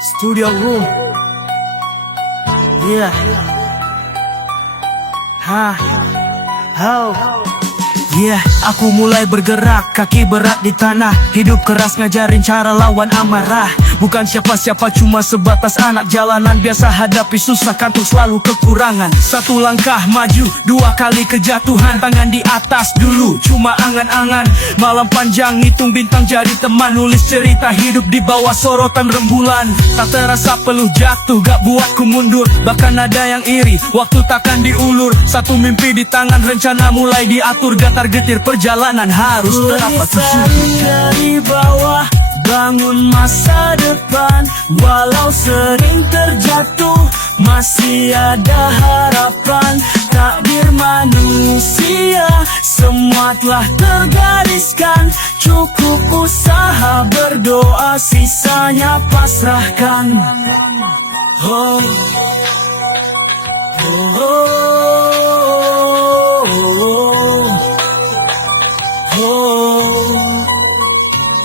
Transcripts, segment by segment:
Studio Room. Yeah. Yeah, aku mulai bergerak, kaki berat di tanah. Hidup keras ngajarin cara lawan amarah. Bukan siapa-siapa, cuma sebatas anak jalanan. Biasa hadapi susah, kantuk selalu kekurangan. Satu langkah maju, dua kali kejatuhan. Tangan di atas dulu, cuma angan-angan. Malam panjang, ngitung bintang jadi teman. Nulis cerita hidup di bawah sorotan rembulan. Tak terasa peluh jatuh, gak buatku mundur. Bahkan ada yang iri, waktu takkan diulur. Satu mimpi di tangan, rencana mulai diatur. Getar-getir perjalanan harus terapat dari bawah, bangun masa depan. Walau sering terjatuh, masih ada harapan. Takdir manusia, semua telah tergariskan. Cukup usaha, berdoa, sisanya pasrahkan. Oh, oh,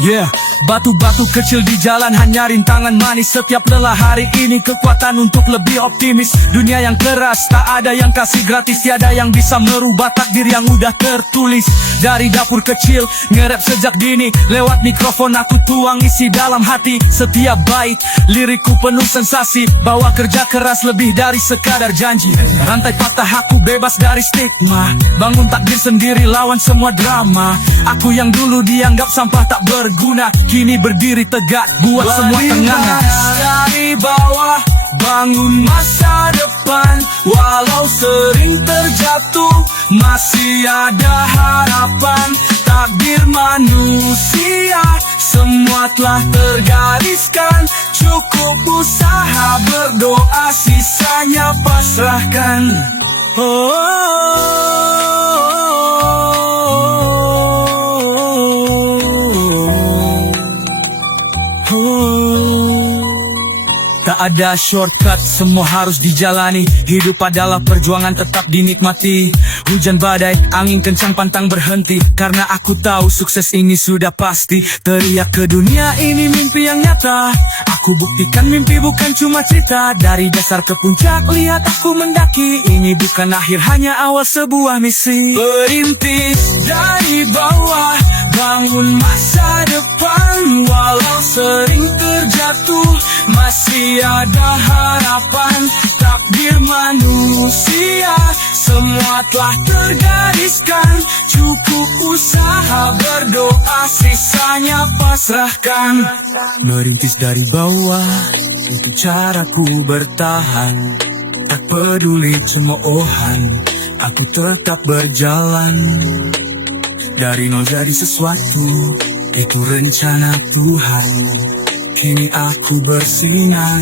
yeah, batu-batu kecil di jalan hanya rintangan manis. Setiap lelah hari ini kekuatan untuk lebih optimis. Dunia yang keras, tak ada yang kasih gratis. Tiada yang bisa merubah takdir yang udah tertulis. Dari dapur kecil, nge-rap sejak dini. Lewat mikrofon aku tuang isi dalam hati. Setiap bait, lirikku penuh sensasi. Bawa kerja keras lebih dari sekadar janji. Rantai patah aku bebas dari stigma. Bangun takdir sendiri lawan semua drama. Aku yang dulu dianggap sampah tak berguna, kini berdiri tegak buat semua tenganan. Dari bawah, bangun masa depan. Walau sering terjatuh, masih ada harapan. Takdir manusia, semua telah tergariskan. Cukup usaha, berdoa, sisanya pasrahkan. Tak ada shortcut, semua harus dijalani. Hidup adalah perjuangan, tetap dinikmati. Hujan badai, angin kencang pantang berhenti. Karena aku tahu sukses ini sudah pasti. Teriak ke dunia, ini mimpi yang nyata. Aku buktikan mimpi bukan cuma cerita. Dari dasar ke puncak, lihat aku mendaki. Ini bukan akhir, hanya awal sebuah misi. Berintis dari bawah, bangun masa depan. Walau sering terjatuh, masih ada harapan. Takdir manusia, semua telah tergariskan. Cukup usaha, berdoa, sisanya pasrahkan. Merintis dari bawah, untuk caraku bertahan. Tak peduli cemoohan, aku tetap berjalan. Dari nol jadi sesuatu, itu rencana Tuhan. Kini aku bersinar,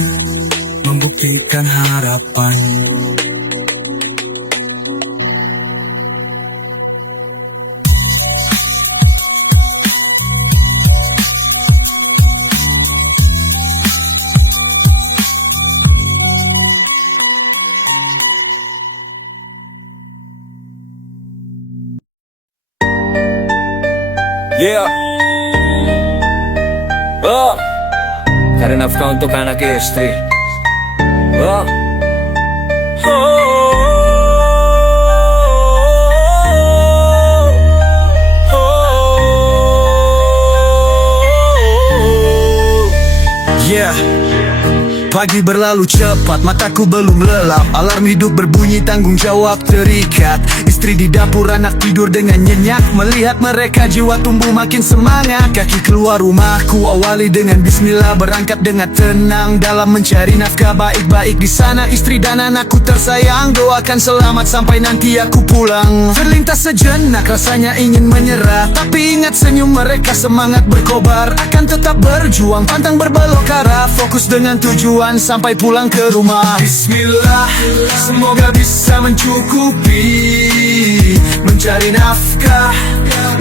membuktikan harapan. Yeah. Cari nafkah untuk anak istri. Yeah. Pagi berlalu cepat, mataku belum lelap. Alarm hidup berbunyi, tanggung jawab terikat. Istri di dapur, anak tidur dengan nyenyak. Melihat mereka jiwa tumbuh makin semangat. Kaki keluar rumahku, awali dengan bismillah. Berangkat dengan tenang dalam mencari nafkah. Baik-baik di sana, istri dan anakku tersayang. Doakan selamat sampai nanti aku pulang. Terlintas sejenak, rasanya ingin menyerah. Tapi ingat senyum mereka, semangat berkobar. Akan tetap berjuang, pantang berbelok arah. Fokus dengan tujuan sampai pulang ke rumah. Bismillah, semoga bisa mencukupi. Mencari nafkah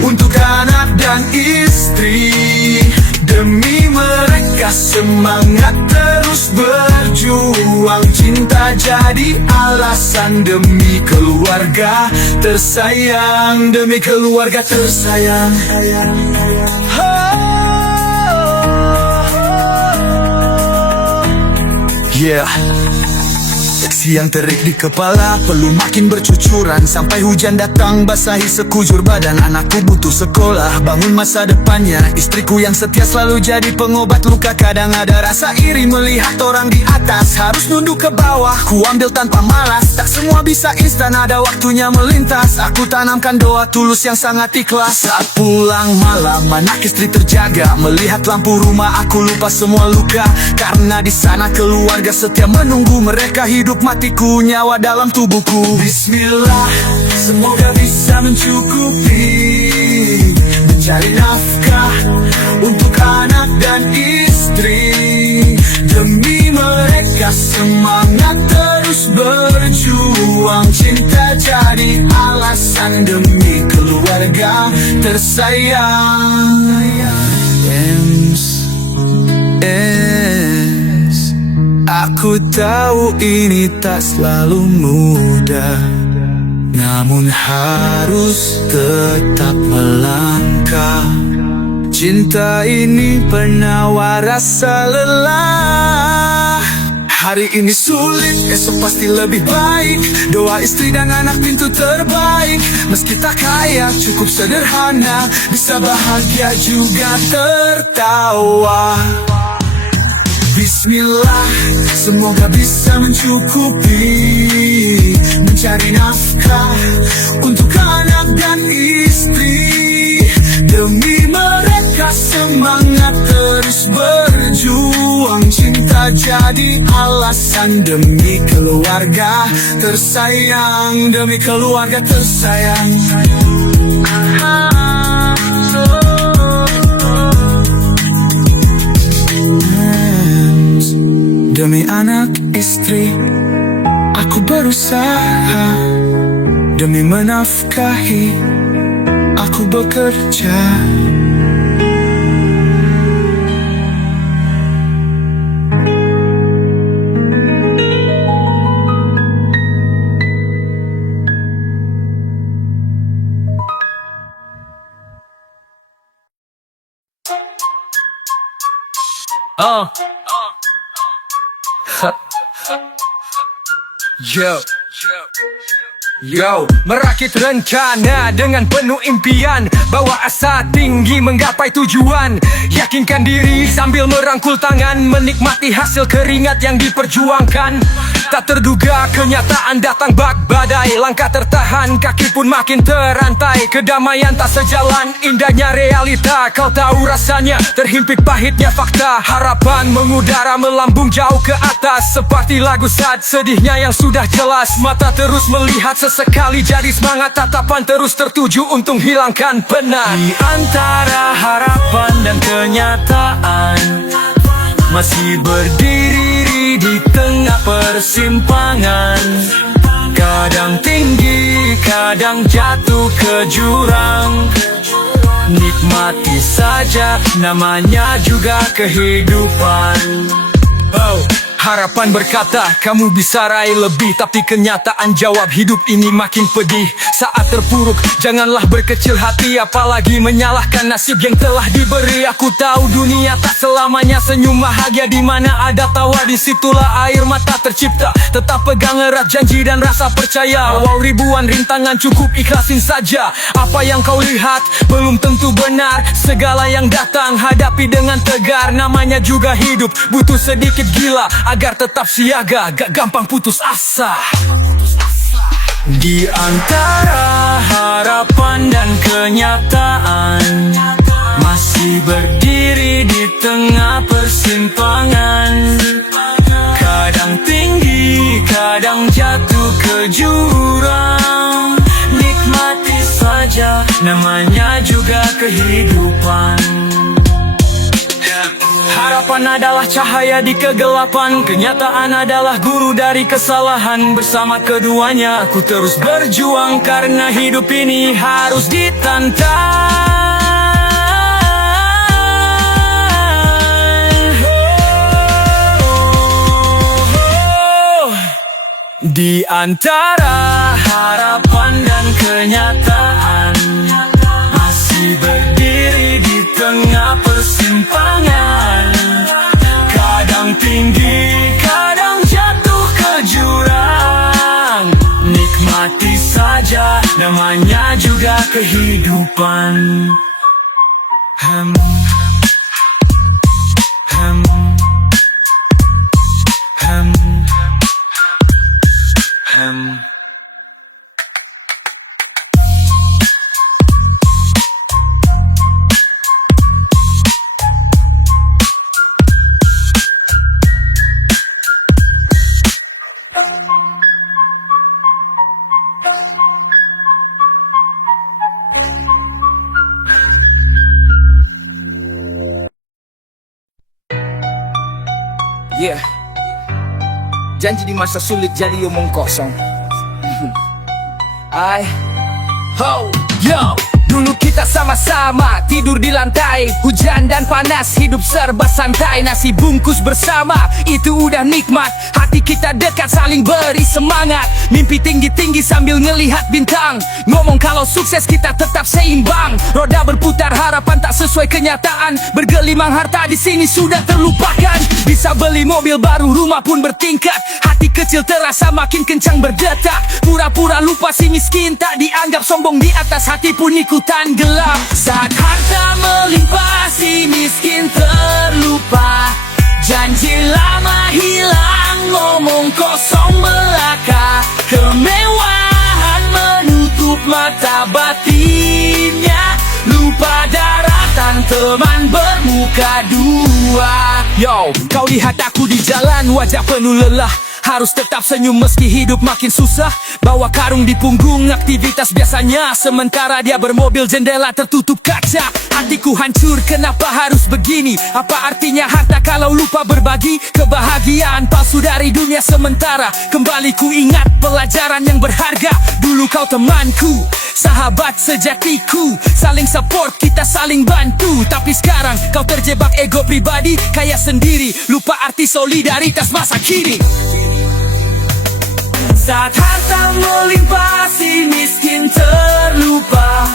untuk anak dan istri. Demi mereka semangat terus berjuang. Cinta jadi alasan demi keluarga tersayang. Demi keluarga tersayang. Yeah. Siang terik di kepala, perlu makin bercucuran sampai hujan datang basahi sekujur badan. Anakku butuh sekolah, bangun masa depannya. Istriku yang setia selalu jadi pengobat luka. Kadang ada rasa iri melihat orang di atas harus nunduk ke bawah. Ku ambil tanpa malas, tak semua bisa instan, ada waktunya melintas. Aku tanamkan doa tulus yang sangat ikhlas. Saat pulang malam, anak istri terjaga. Melihat lampu rumah, aku lupa semua luka. Karena di sana keluarga setia menunggu. Mereka hidup matiku, nyawa dalam tubuhku. Bismillah, semoga bisa mencukupi, mencari nafkah untuk anak dan istri. Demi mereka semangat terus berjuang. Cinta jadi alasan demi keluarga tersayang. Aku tahu ini tak selalu mudah, namun harus tetap melangkah. Cinta ini penawar rasa lelah. Hari ini sulit, esok pasti lebih baik. Doa istri dan anak pintu terbaik. Meski tak kaya, cukup sederhana, bisa bahagia juga tertawa. Bismillah, semoga bisa mencukupi, mencari nafkah untuk anak dan istri. Demi mereka semangat terus berjuang. Cinta jadi alasan demi keluarga tersayang. Demi keluarga tersayang. Demi anak istri, aku berusaha. Demi menafkahi, aku bekerja. Yo, merakit rencana dengan penuh impian, bawa asa tinggi menggapai tujuan. Yakinkan diri sambil merangkul tangan, menikmati hasil keringat yang diperjuangkan. Tak terduga kenyataan datang bak badai, langkah tertahan, kaki pun makin terantai. Kedamaian tak sejalan, indahnya realita, kau tahu rasanya, terhimpit pahitnya fakta. Harapan mengudara melambung jauh ke atas, seperti lagu sad, sedihnya yang sudah jelas. Mata terus melihat, sesekali jadi semangat, tatapan terus tertuju untuk hilangkan penat. Di antara harapan dan kenyataan, masih berdiri di tengah persimpangan. Kadang tinggi, kadang jatuh ke jurang. Nikmati saja, namanya juga kehidupan. Harapan berkata, kamu bisa raih lebih. Tapi kenyataan jawab, hidup ini makin pedih. Saat terpuruk, janganlah berkecil hati, apalagi menyalahkan nasib yang telah diberi. Aku tahu dunia tak selamanya senyum bahagia. Di mana ada tawa, disitulah air mata tercipta. Tetap pegang erat janji dan rasa percaya. Walau ribuan rintangan, cukup ikhlasin saja. Apa yang kau lihat belum tentu benar. Segala yang datang hadapi dengan tegar. Namanya juga hidup, butuh sedikit gila agar tetap siaga, gak gampang putus asa. Di antara harapan dan kenyataan, masih berdiri di tengah persimpangan. Kadang tinggi, kadang jatuh ke jurang. Nikmati saja, namanya juga kehidupan. Harapan adalah cahaya di kegelapan, kenyataan adalah guru dari kesalahan. Bersama keduanya aku terus berjuang, karena hidup ini harus ditantang. Di antara harapan dan kenyataan, masih berdiri di tengah persimpangan. Kadang tinggi, kadang namanya juga kehidupan. Hem, hem, hem, hem. Yeah. Janji di masa sulit jadi omong kosong. Ho, yo. Dulu kita sama-sama tidur di lantai, hujan dan panas, hidup serba santai. Nasi bungkus bersama, itu udah nikmat. Hati kita dekat, saling beri semangat. Mimpi tinggi-tinggi sambil ngelihat bintang. Ngomong kalau sukses kita tetap seimbang. Roda berputar, harapan tak sesuai kenyataan. Bergelimang harta di sini sudah terlupakan. Bisa beli mobil baru, rumah pun bertingkat. Hati kecil terasa makin kencang berdetak. Pura-pura lupa si miskin, tak dianggap sombong di atas hati pun ikutan gelap. Saat harta melimpah si miskin terlupa. Janji lama hilang, ngomong kosong belaka. Kemewahan menutup mata batinnya. Lupa daratan teman bermuka dua. Yo, kau lihat aku di jalan, wajah penuh lelah. Harus tetap senyum meski hidup makin susah. Bawa karung di punggung, aktivitas biasanya. Sementara dia bermobil, jendela tertutup kaca. Hatiku hancur, kenapa harus begini? Apa artinya harta kalau lupa berbagi? Kebahagiaan palsu dari dunia sementara. Kembali ku ingat pelajaran yang berharga. Dulu kau temanku, sahabat sejatiku. Saling support, kita saling bantu. Tapi sekarang kau terjebak ego pribadi. Kaya sendiri, lupa arti solidaritas masa kini. Saat harta melimpah si miskin terlupa.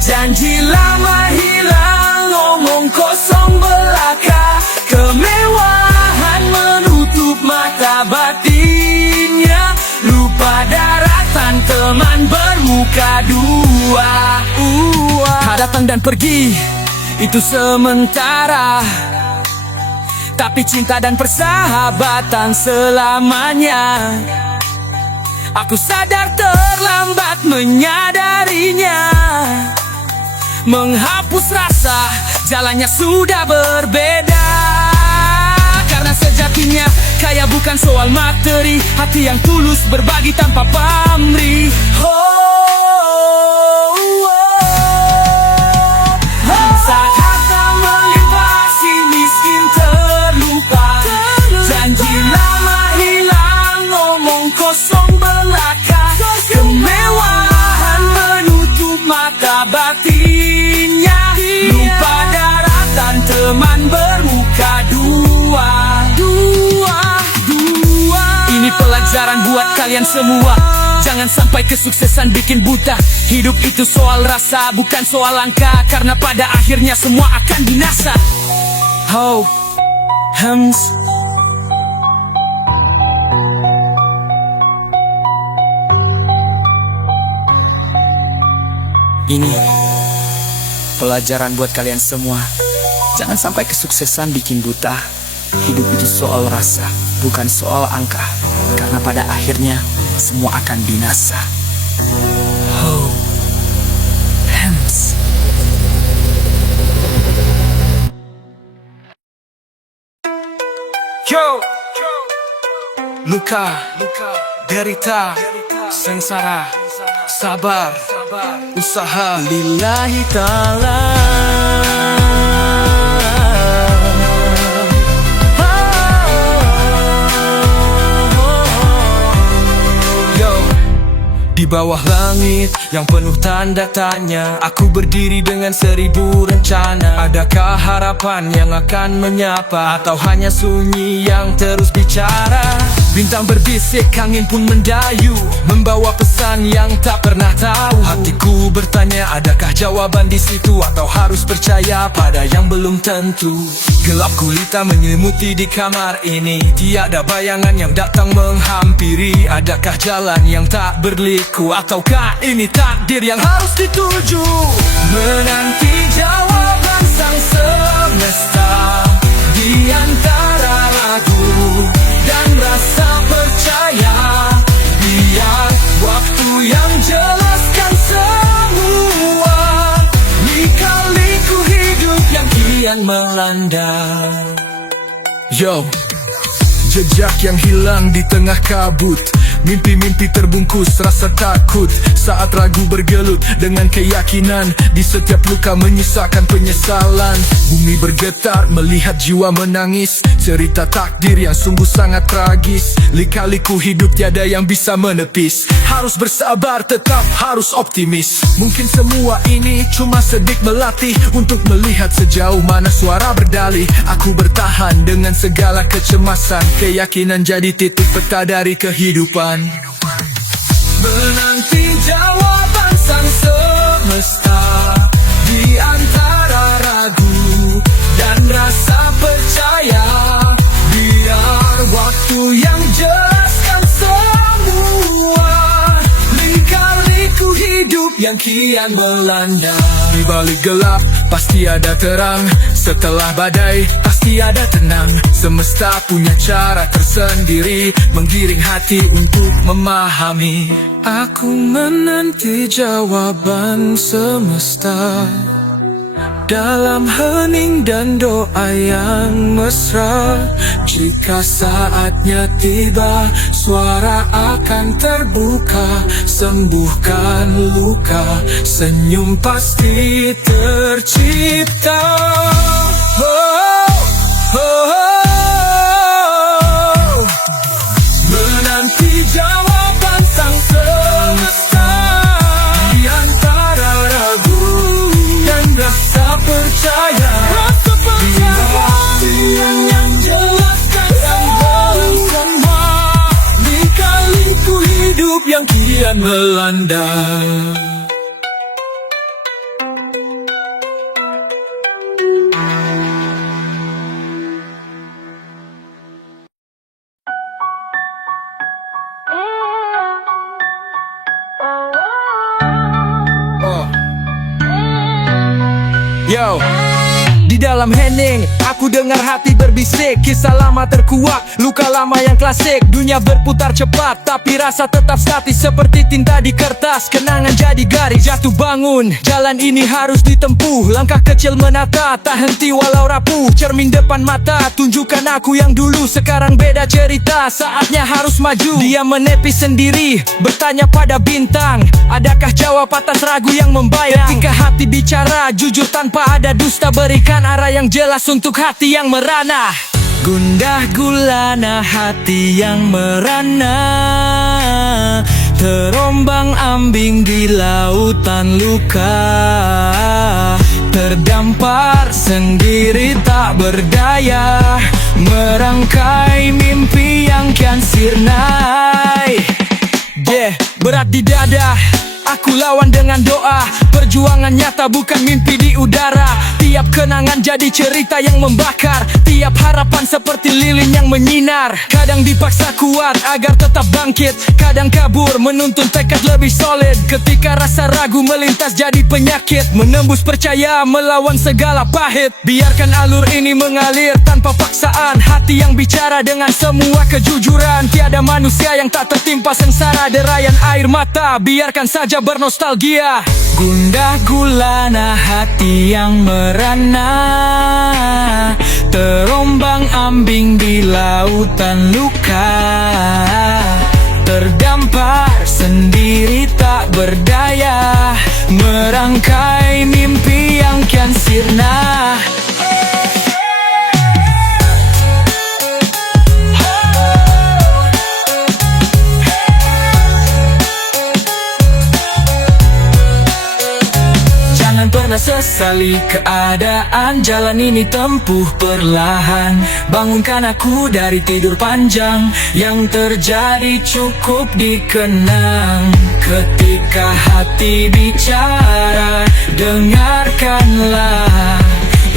Janji lama hilang, ngomong kosong belaka. Kemewahan menutup mata batinnya. Lupa daratan teman bermuka dua. Datang dan pergi, itu sementara. Tapi cinta dan persahabatan selamanya. Aku sadar terlambat menyadarinya. Menghapus rasa, jalannya sudah berbeda. Karena sejatinya kaya bukan soal materi. Hati yang tulus berbagi tanpa pamrih. Saat harta melimpah si miskin terlupa. Janji lama hilang, ngomong kosong belaka. Kemewahan menutup mata batinnya. Lupa daratan teman bermuka dua. Ini pelajaran buat kalian semua. Jangan sampai kesuksesan bikin buta. Hidup itu soal rasa, bukan soal angka. Karena pada akhirnya semua akan binasa. Ho, hems. Ini pelajaran buat kalian semua. Jangan sampai kesuksesan bikin buta. Hidup itu soal rasa, bukan soal angka. Karena pada akhirnya semua akan binasa. Oh, hems. Yo, luka, derita, sengsara, sabar, usaha lillahi ta'ala. Di bawah langit yang penuh tanda tanya, aku berdiri dengan 1000 rencana. Adakah harapan yang akan menyapa, atau hanya sunyi yang terus bicara? Bintang berbisik, angin pun mendayu, membawa pesan perasaan yang tak pernah tahu. Hatiku bertanya, adakah jawaban di situ, atau harus percaya pada yang belum tentu? Gelap gulita menyelimuti di kamar ini, tiada bayangan yang datang menghampiri. Adakah jalan yang tak berliku, ataukah ini takdir yang harus dituju? Menanti jawaban sang semesta di antara ragu dan rasa percaya. Biar waktu yang jelaskan semua. Lika-liku hidup yang kian melanda. Yo, jejak yang hilang di tengah kabut, mimpi-mimpi terbungkus rasa takut. Saat ragu bergelut dengan keyakinan, di setiap luka menyisakan penyesalan. Bumi bergetar melihat jiwa menangis, cerita takdir yang sungguh sangat tragis. Lika-liku hidup tiada yang bisa menepis, harus bersabar tetap harus optimis. Mungkin semua ini cuma sedik melatih untuk melihat sejauh mana suara berdalih. Aku bertahan dengan segala kecemasan, keyakinan jadi titik peta dari kehidupan. Menanti jawaban sang semesta di antara ragu dan rasa percaya. Biar waktu yang jelaskan semua. Lika-liku hidup yang kian melanda. Di balik gelap pasti ada terang, setelah badai pasti ada tenang. Semesta punya cara tersendiri menggiring hati untuk memahami. Aku menanti jawaban semesta dalam hening dan doa yang mesra. Jika saatnya tiba, suara akan terbuka. Sembuhkan luka, senyum pasti tercipta. Menanti jawaban sang semesta di antara ragu dan rasa percaya. Biar waktu yang jelaskan semua. Lika-liku hidup yang kian melanda. Yo, di dalam hening aku dengar hati berbisik. Kisah lama terkuak, luka lama yang klasik. Dunia berputar cepat, tapi rasa tetap statis. Seperti tinta di kertas, kenangan jadi garis. Jatuh bangun, jalan ini harus ditempuh. Langkah kecil menata, tak henti walau rapuh. Cermin depan mata, tunjukkan aku yang dulu. Sekarang beda cerita, saatnya harus maju. Dia menepi sendiri, bertanya pada bintang, adakah jawab atas ragu yang membayang? Ketika hati bicara, jujur tanpa ada dusta. Berikan arah yang jelas untuk hati yang merana. Gundah gulana hati yang merana, terombang ambing di lautan luka. Terdampar sendiri tak berdaya, merangkai mimpi yang kian sirnai. Berat di dada, aku lawan dengan doa. Perjuangan nyata bukan mimpi di udara. Tiap kenangan jadi cerita yang membakar. Tiap harapan seperti lilin yang menyinar. Kadang dipaksa kuat agar tetap bangkit, kadang kabur menuntun tekad lebih solid. Ketika rasa ragu melintas jadi penyakit, menembus percaya melawan segala pahit. Biarkan alur ini mengalir tanpa paksaan. Hati yang bicara dengan semua kejujuran. Tiada manusia yang tak tertimpa sengsara derayan air mata. Biarkan saja bernostalgia. Gundah gulana hati yang merana, terombang ambing di lautan luka. Terdampar sendiri tak berdaya, merangkai mimpi yang kian sirna. sesali keadaan, jalan ini tempuh perlahan. Bangunkan aku dari tidur panjang, yang terjadi cukup dikenang. Ketika hati bicara, dengarkanlah.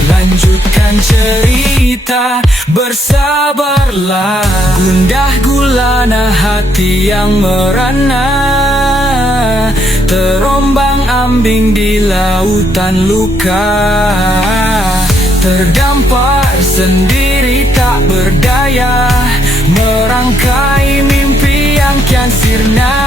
Lanjutkan cerita, bersabarlah. Gundah gulana hati yang merana, terombang ambing di lautan luka. Terdampar sendiri tak berdaya, merangkai mimpi yang kian sirna.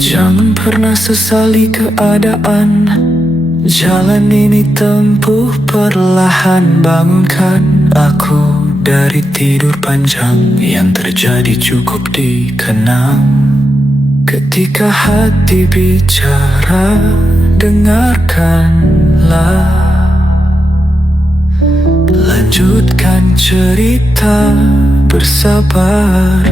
Jangan pernah sesali keadaan, jalan ini tempuh perlahan. Bangunkan aku dari tidur panjang, yang terjadi cukup dikenang. Ketika hati bicara, dengarkanlah. Lanjutkan cerita, bersabarlah.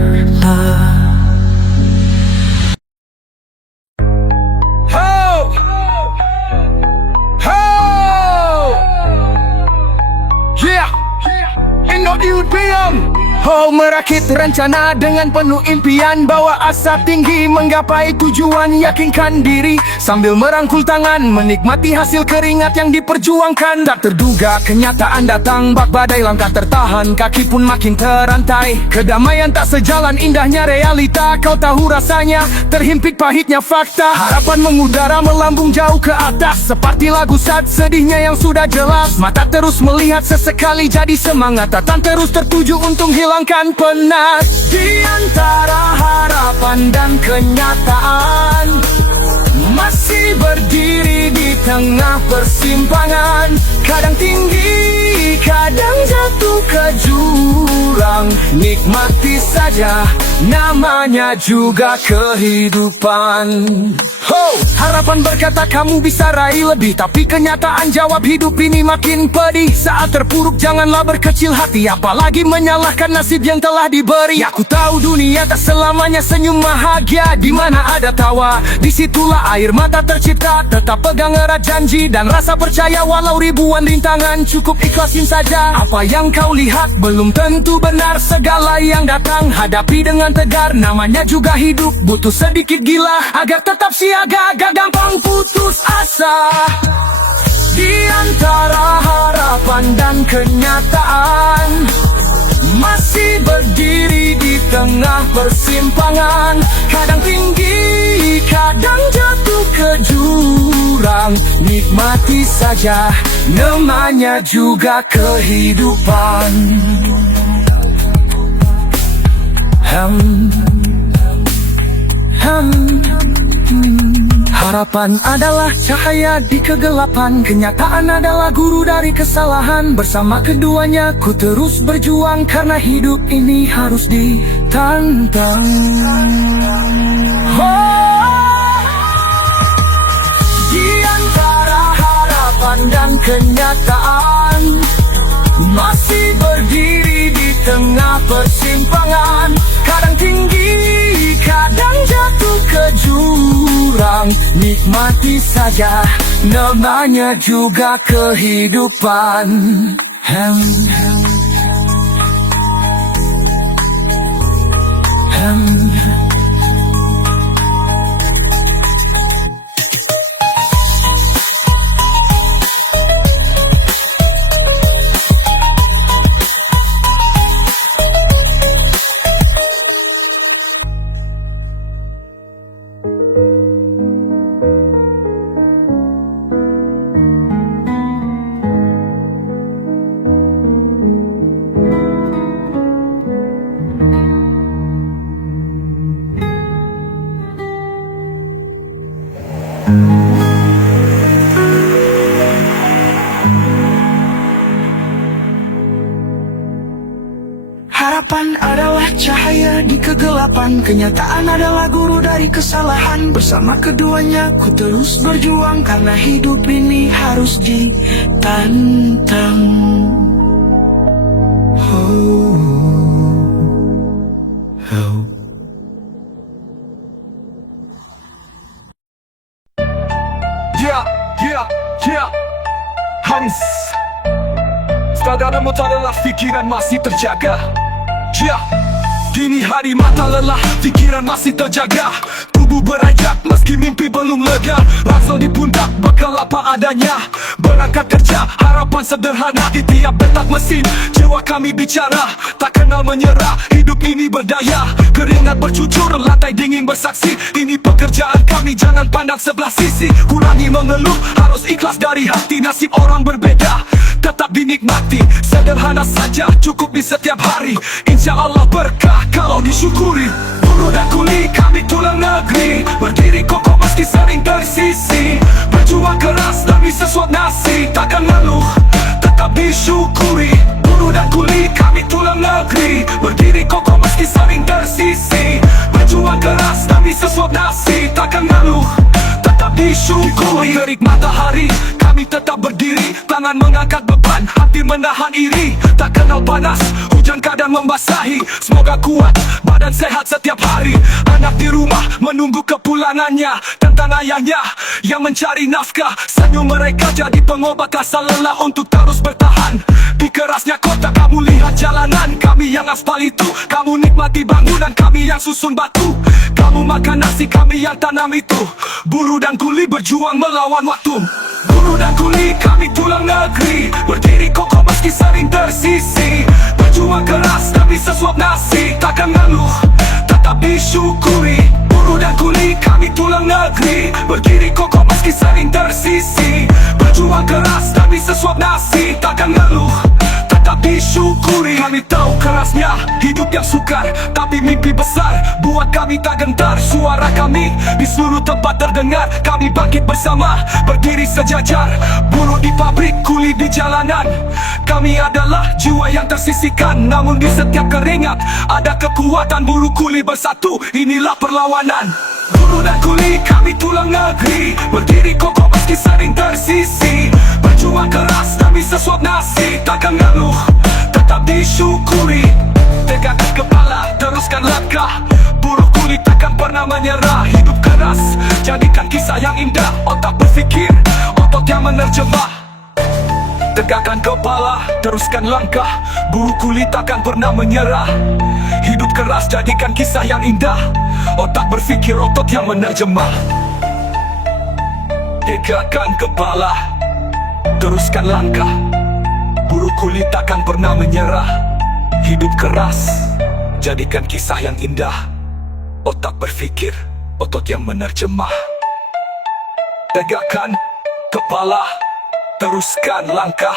Merakit rencana dengan penuh impian, bawa asa tinggi menggapai tujuan. Yakinkan diri sambil merangkul tangan, menikmati hasil keringat yang diperjuangkan. Tak terduga kenyataan datang, bak badai langkah tertahan, kaki pun makin terantai. Kedamaian tak sejalan, indahnya realita. Kau tahu rasanya, terhimpit pahitnya fakta. Harapan mengudara melambung jauh ke atas, seperti lagu sad sedihnya yang sudah jelas. Mata terus melihat, sesekali jadi semangat. Tatan terus tertuju untuk hilangkan penat. Di antara harapan dan kenyataan, masih berdiri di tengah persimpangan. Kadang tinggi, kadang jatuh ke jurang. Nikmati saja, namanya juga kehidupan. Harapan berkata kamu bisa raih lebih, tapi kenyataan jawab hidup ini makin pedih. Saat terpuruk janganlah berkecil hati, apalagi menyalahkan nasib yang telah diberi. Aku tahu dunia tak selamanya senyum bahagia. Di mana ada tawa, disitulah air mata tercipta. Tetap pegang erat janji dan rasa percaya, walau ribuan rintangan. Cukup ikhlasin saja, apa yang kau lihat belum tentu benar. Segala yang datang hadapi dengan tegar, namanya juga hidup. Butuh sedikit gila agar tetap siaga, gak gampang putus asa. Di antara harapan dan kenyataan, masih berdiri di tengah persimpangan. Kadang tinggi, kadang jatuh ke jurang. Nikmati saja, namanya juga kehidupan. Harapan adalah cahaya di kegelapan, kenyataan adalah guru dari kesalahan. Bersama keduanya ku terus berjuang, karena hidup ini harus ditantang. Di antara harapan dan kenyataan, masih berdiri di tengah persimpangan. Kadang tinggi, kadang jatuh ke jurang. Nikmati saja, namanya juga kehidupan. Harapan adalah cahaya di kegelapan, kenyataan adalah guru dari kesalahan. Bersama keduanya ku terus berjuang, karena hidup ini harus ditantang. Oh, oh. Hans Sadar mata lelah, pikiran masih terjaga. Dini hari mata lelah, pikiran masih terjaga. Tubuh beranjak meski mimpi belum lega. Ransel di pundak, bekal apa adanya. Berangkat kerja, harapan sederhana di tiap detak mesin. Jiwa kami bicara, tak kenal menyerah. Hidup ini berdaya, keringat bercucur, lantai dingin bersaksi. Ini pekerjaan kami, jangan pandang sebelah sisi. Kurangi mengeluh, harus ikhlas dari hati. Nasib orang berbeda, tetap dinikmati. Sederhana saja, cukup di setiap hari. Insya Allah berkah kalau disyukuri. Buruh dan kuli, kami tulang negeri. Berdiri kokoh meski sering tersisi. Berjuang keras demi sesuap nasi. Takkan ngeluh, tetap disyukuri. Buruh dan kuli, kami tulang negeri. Berdiri kokoh meski sering tersisi. Berjuang keras demi sesuap nasi. Takkan ngeluh, tetap disyukuri. Terik matahari, kami tetap berdiri. Tangan mengangkat beban, hati menahan iri. Tak kenal panas, hujan kadang membasahi. Semoga kuat, badan sehat setiap hari. Anak di rumah menunggu kepulangannya. Tentang ayahnya yang mencari nafkah. Senyum mereka jadi pengobat rasa lelah untuk terus bertahan. Di kerasnya kota kamu lihat jalanan. Kami yang aspal itu, kamu nikmati bangunan. Kami yang susun batu, kamu makan nasi. Kami yang tanam itu. Buruh dan kuli berjuang melawan waktu. Buruh dan kuli, kami tulang negeri. Berdiri kokoh meski sering tersisi. Berjuang keras demi sesuap nasi. Takkan ngeluh, tetap disyukuri. Buruh dan kuli, kami tulang negeri. Berdiri kokoh meski sering tersisi. Berjuang keras demi sesuap nasi. Takkan ngeluh, tetap disyukuri. Kami tahu kerasnya hidup yang sukar, tapi mimpi besar buat kami tak gentar. Suara kami di seluruh tempat terdengar. Kami bangkit bersama, berdiri sejajar. Buruh di pabrik, kuli di jalanan. Kami adalah jiwa yang tersisihkan. Namun di setiap keringat ada kekuatan. Buruh kuli bersatu, inilah perlawanan. Buruh dan kuli, kami tulang negeri. Berdiri kokoh meski sering tersisi. Berjuang keras demi sesuap nasi. Takkan ngeluh, tetap disyukuri. Tegakkan kepala, teruskan langkah. Buruh kuli takkan pernah menyerah. Hidup keras, jadikan kisah yang indah. Otak berpikir, otot yang menerjemah. Tegakkan kepala, teruskan langkah. Buruh kuli takkan pernah menyerah. Hidup keras, jadikan kisah yang indah. Otak berpikir, otot yang menerjemah. Tegakkan kepala, teruskan langkah. Buruh kuli takkan pernah menyerah. Hidup keras, jadikan kisah yang indah. Otak berpikir, otot yang menerjemah. Tegakkan kepala, teruskan langkah.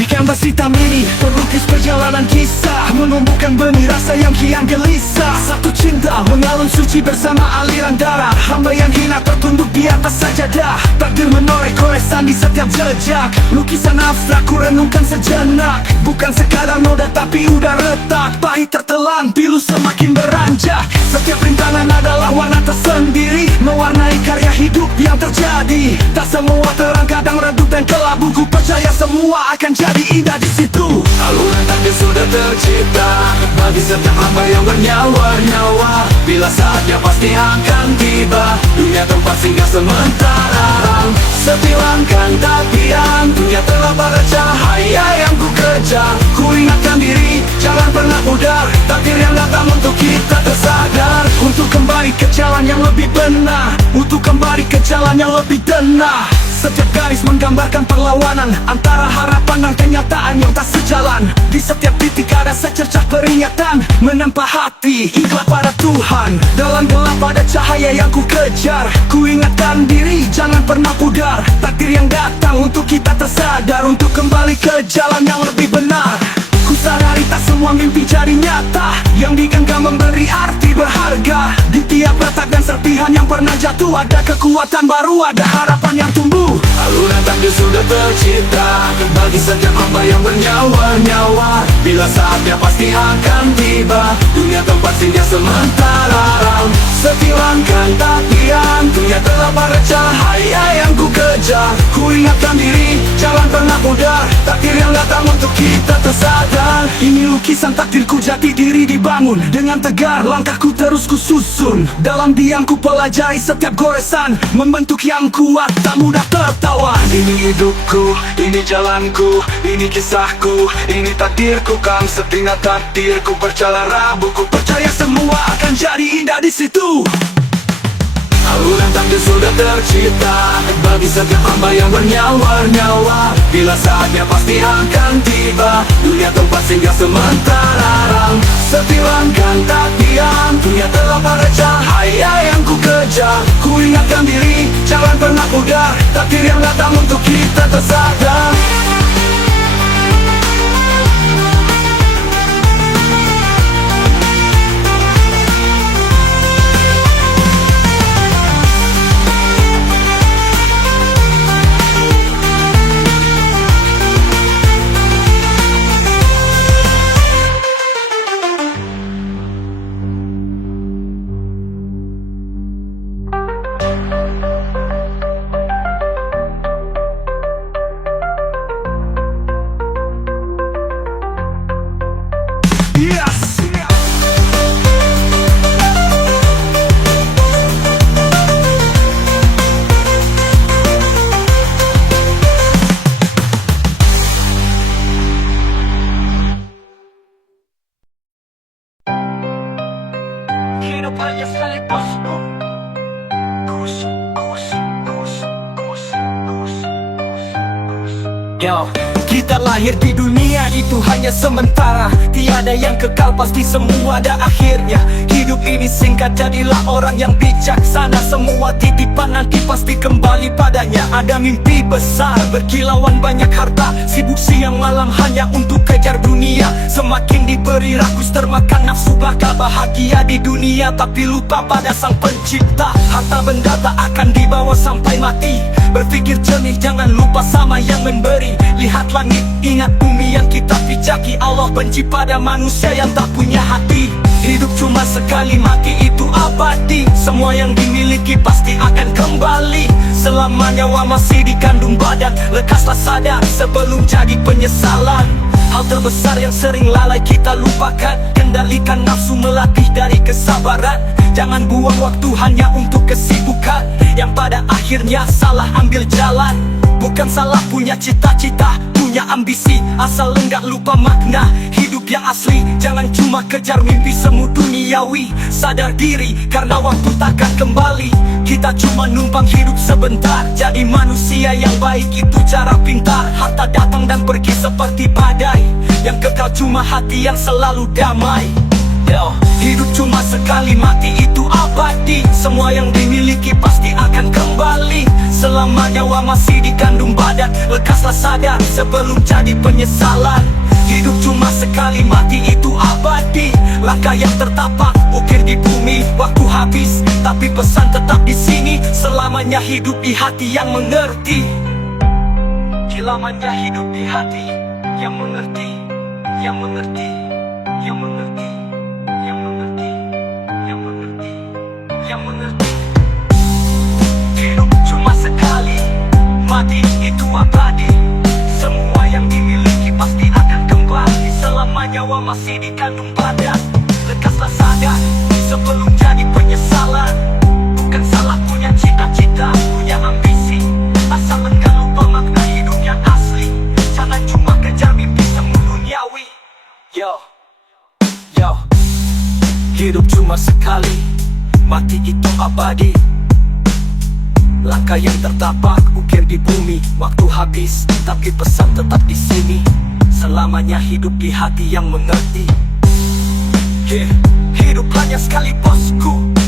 Di kanvas hitam ini terlukis perjalanan kisah, menumbuhkan benih rasa yang kian gelisah. Satu cinta mengalun suci bersama aliran darah. Hamba yang hina tertunduk di atas sajadah. Takdir menoreh kolesan di setiap jejak. Lukisan abstrak ku renungkan sejenak. Bukan sekadar noda tapi udah retak. Pahit tertelan, pilu semakin beranjak. Setiap rintangan adalah warna tersendiri, mewarnai karya hidup yang terjadi. Tak semua terang, kadang redup dan kelabu. Ku percaya semua akan jadi indah di situ. Alunan takdir sudah tercipta bagi setiap hamba yang bernyawa-nyawa. Bila saatnya pasti akan tiba. Dunia tempat singgah sementara. Setilangkan tapian, dunia telah pada cahaya yang ku kejar. Ku ingatkan diri, jangan pernah pudar. Takdir yang datang untuk kita tersadar. Untuk kembali ke jalan yang lebih benar, untuk kembali ke jalan yang lebih benar. Setiap garis menggambarkan perlawanan antara harapan dan kenyataan yang tak sejalan. Di setiap titik ada secercah peringatan, menempa hati, ikhlas pada Tuhan. Dalam gelap ada cahaya yang ku kejar. Ku ingatkan diri, jangan pernah pudar. Takdir yang datang untuk kita tersadar, untuk kembali ke jalan yang lebih benar. Ku sadari tak semua mimpi jadi nyata, yang digenggam memberi arti berharga. Di tiap retak dan serpihan yang pernah jatuh, ada kekuatan baru, ada harapan yang tumbuh. Alunan takdir sudah tercipta bagi setiap hamba yang bernyawa-nyawa. Bila saatnya pasti akan tiba, dunia tempat singgah sementara. Setilangkan takian, dunia telah pada cahaya yang ku kejar. Ku ingatkan diri, jangan pernah pudar. Takdir yang datang untuk kita tersadar. Ini lukisan takdirku, jati diri dibangun. Dengan tegar langkahku terus ku susun. Dalam diam ku pelajari setiap goresan, membentuk yang kuat, tak mudah tertawan. Ini hidupku, ini jalanku, ini kisahku, ini takdirku. Kam setina takdirku, berjalan rabuku, percaya semua akan jadi indah di situ. Alunan takdir sudah tercipta bagi setiap hamba yang bernyawa-nyawa. Bila saatnya pasti akan tiba, dunia tempat singgah sementara. Setilangkan takian, dunia telah pada cahaya yang ku kejar. Ku ingatkan diri, jangan pernah pudar. Takdir yang datang untuk kita tersadar. Hidup hanya sekali bosku. Yo, kita lahir di dunia itu hanya sementara. Tiada yang kekal, pasti semua ada akhirnya. Hidup ini singkat, jadilah orang yang bijaksana. Semua titipan nanti pasti kembali padanya. Ada mimpi besar, berkilauan banyak harta. Sibuk siang malam hanya untuk kejar dunia. Semakin diberi rakus, termakan nafsu, bakal bahagia di dunia, tapi lupa pada sang pencipta. Harta benda tak akan dibawa sampai mati. Berpikir jernih, jangan lupa sama yang memberi. Lihat langit, ingat bumi yang kita pijaki. Allah benci pada manusia yang tak punya hati. Hidup cuma sekali, mati itu abadi. Semua yang dimiliki pasti akan kembali. Selama nyawa masih dikandung badan, lekaslah sadar sebelum jadi penyesalan. Hal terbesar yang sering lalai kita lupakan, kendalikan nafsu, melatih dari kesabaran. Jangan buang waktu hanya untuk kesibukan, yang pada akhirnya salah ambil jalan. Bukan salah punya cita-cita, punya ambisi, asal enggak lupa makna hidup yang asli. Jangan cuma kejar mimpi semu duniawi. Sadar diri karena waktu takkan kembali. Kita cuma numpang hidup sebentar. Jadi manusia yang baik itu cara pintar. Harta datang dan pergi seperti badai, yang kekal cuma hati yang selalu damai. Yo, hidup cuma sekali, mati itu abadi. Semua yang dimiliki pasti akan kembali. Selama nyawa masih dikandung badan, lekaslah sadar sebelum jadi penyesalan. Hidup cuma sekali, mati itu abadi. Langkah yang tertapak, ukir di bumi, waktu habis, tapi pesan tetap di sini. Selamanya hidup di hati yang mengerti. Selamanya hidup di hati yang mengerti, yang mengerti, yang mengerti, yang mengerti, yang mengerti, yang mengerti. Hidup cuma sekali, mati itu abadi. Semua yang dimiliki pasti akan kembali. Selama nyawa masih dikandung badan, lekaslah sadar sebelum jadi penyesalan. Bukan salah punya cita-cita, punya ambisi, asal enggak lupa makna hidup yang asli. Jangan cuma kejar mimpi semu duniawi. Yo, yo, hidup cuma sekali, mati itu abadi. Langkah yang tertapak ukir di bumi. Waktu habis, tapi pesan tetap di sini. Selamanya hidup di hati yang mengerti. Yeah, hidup hanya sekali bosku.